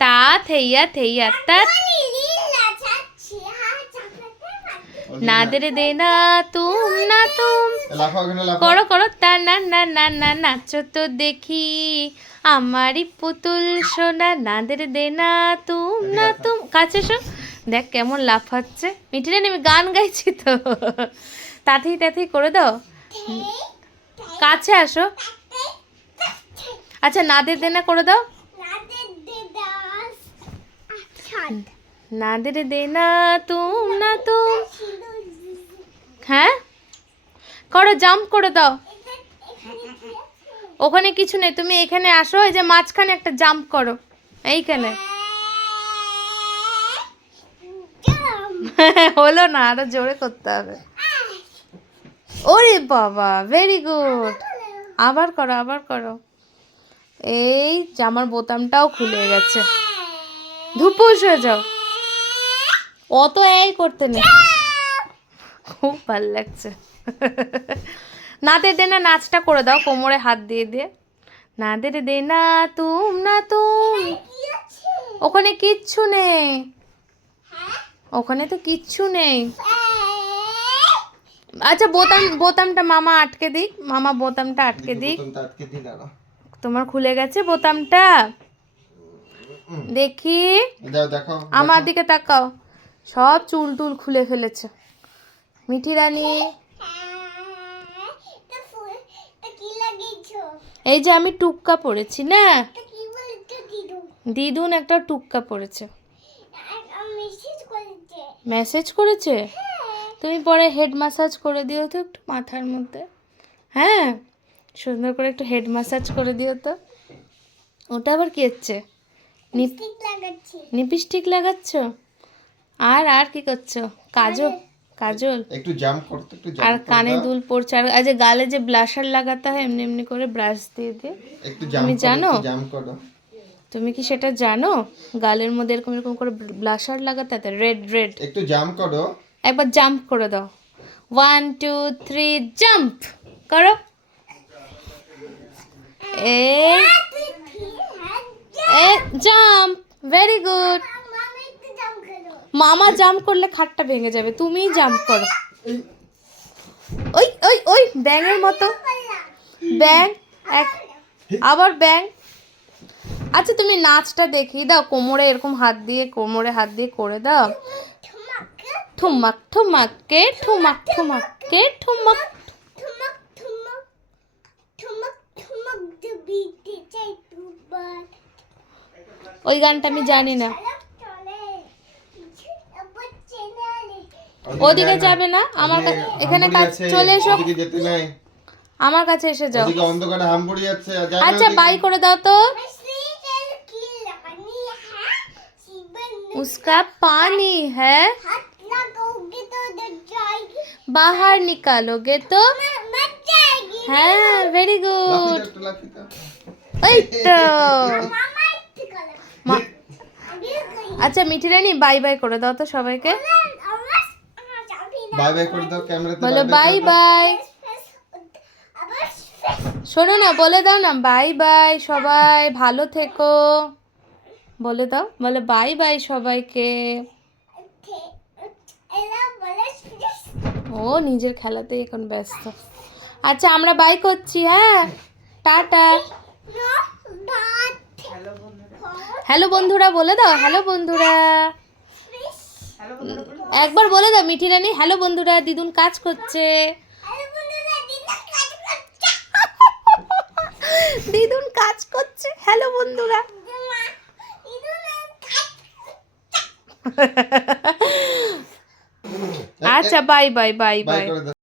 তা থেইয়া থেইয়া তা না দে রে দে না তুম না তুম করো করো তা না না না না নাচো তো দেখি আমারই পুতুল সোনা না দে রে দে না তুম না তুম কাছে এসো দেখ কেমন লাফাচ্ছে মিঠি রানী আমি গান গাইছি তো তাতেই তাতেই করে দাও কাছে আসো আচ্ছা না দে দে না করে দাও না দে রে দে না তুম না তুম হ্যাঁ করো জাম্প করে দাও ওখানে কিছু নেই তুমি এখানে আসো এই যে মাঝখানে একটা জাম্প করো এইখানে হলো না আরো জোরে করতে হবে ওরে বাবা ভেরি গুড আবার করো আবার করো এই জামার বোতামটাও খুলে গেছে ধুপুস হয়ে যাও অত এই করতে নেই খুব ভালো লাগছে না দে দে না নাচটা করে দাও কোমরে হাত দিয়ে দিয়ে না দে রে দে না তুম না তুম ওখানে কিচ্ছু নেই ওখানে তো কিচ্ছু নেই আচ্ছা বোতামটা মামা আটকে দিক মামা বোতামটা আটকে দিক তোমার খুলে গেছে বোতামটা দেখি আমার দিকে তাকাও সব চুল টুল খুলে ফেলেছে মিঠি রানী এই যে আমি টুক্কা পড়েছি না দিদুন একটা টুক্কা পড়েছে মেসেজ করেছে তুমি পরে হেড ম্যাসাজ করে দিও তো একটু মাথার মধ্যে হ্যাঁ সুন্দর করে একটু হেড ম্যাসাজ করে দিও তো ওটা আবার কি হচ্ছে লিপস্টিক লাগাচ্ছ আর কি করছো কাজল একটু জাম্প করতে একটু জাম্প আর কানে দুল পড়ছে আর যে গালে যে ব্লাশার লাগাতে হয় এমনি এমনি করে ব্রাশ দিয়ে একটু তুমি জানো জাম্প করো তুমি কি সেটা জানো গালের মধ্যে এরকম এরকম করে ব্লাশার লাগাতে হয় রেড একটু জাম্প করো একবার জাম্প করে দাও 1 2 3 জাম্প করো এ জাম্প ভেরি গুড মামা জাম্প করলে খাটটা ভেঙে যাবে তুমিই জাম্প করো ওই ওই ওই ব্যাঙের মতো ব্যাং আবার ব্যাং আচ্ছা তুমি নাচটা দেখিয়ে দাও কোমরে এরকম হাত দিয়ে করে দাও ঠুমাক ঠুমাকে ঠুমাক ঠুমাকে ঠুমাক ওই গানটা আমি জানি না ওদিকে যাবে না আমার এখানে চলে এসো আমার কাছে এসে যাও অন্ধকারে হাম পড়ে যাচ্ছে আচ্ছা বাই করে দাও তো उसका पानी है बाहर निकालोगे तो हाँ वेरी गुड আচ্ছা মিঠি রানী বাই বাই করে দাও তো সবাইকে বাই বাই করে দাও ক্যামেরাতে বলো বাই বাই শোনো না বলে দাও না বাই বাই সবাই ভালো থেকো বলে দাও বলে বাই বাই সবাইকে ও নিজের খেলাতেই এখন ব্যস্ত আচ্ছা আমরা বাই করছি হ্যাঁ টাটা হ্যালো বন্ধুরা বলে দাও হ্যালো বন্ধুরা একবার বলে দাও মিঠি রানী হ্যালো বন্ধুরা দিদুন কাজ করছে দিদুন কাজ করছে হ্যালো বন্ধুরা আচ্ছা বাই বাই বাই বাই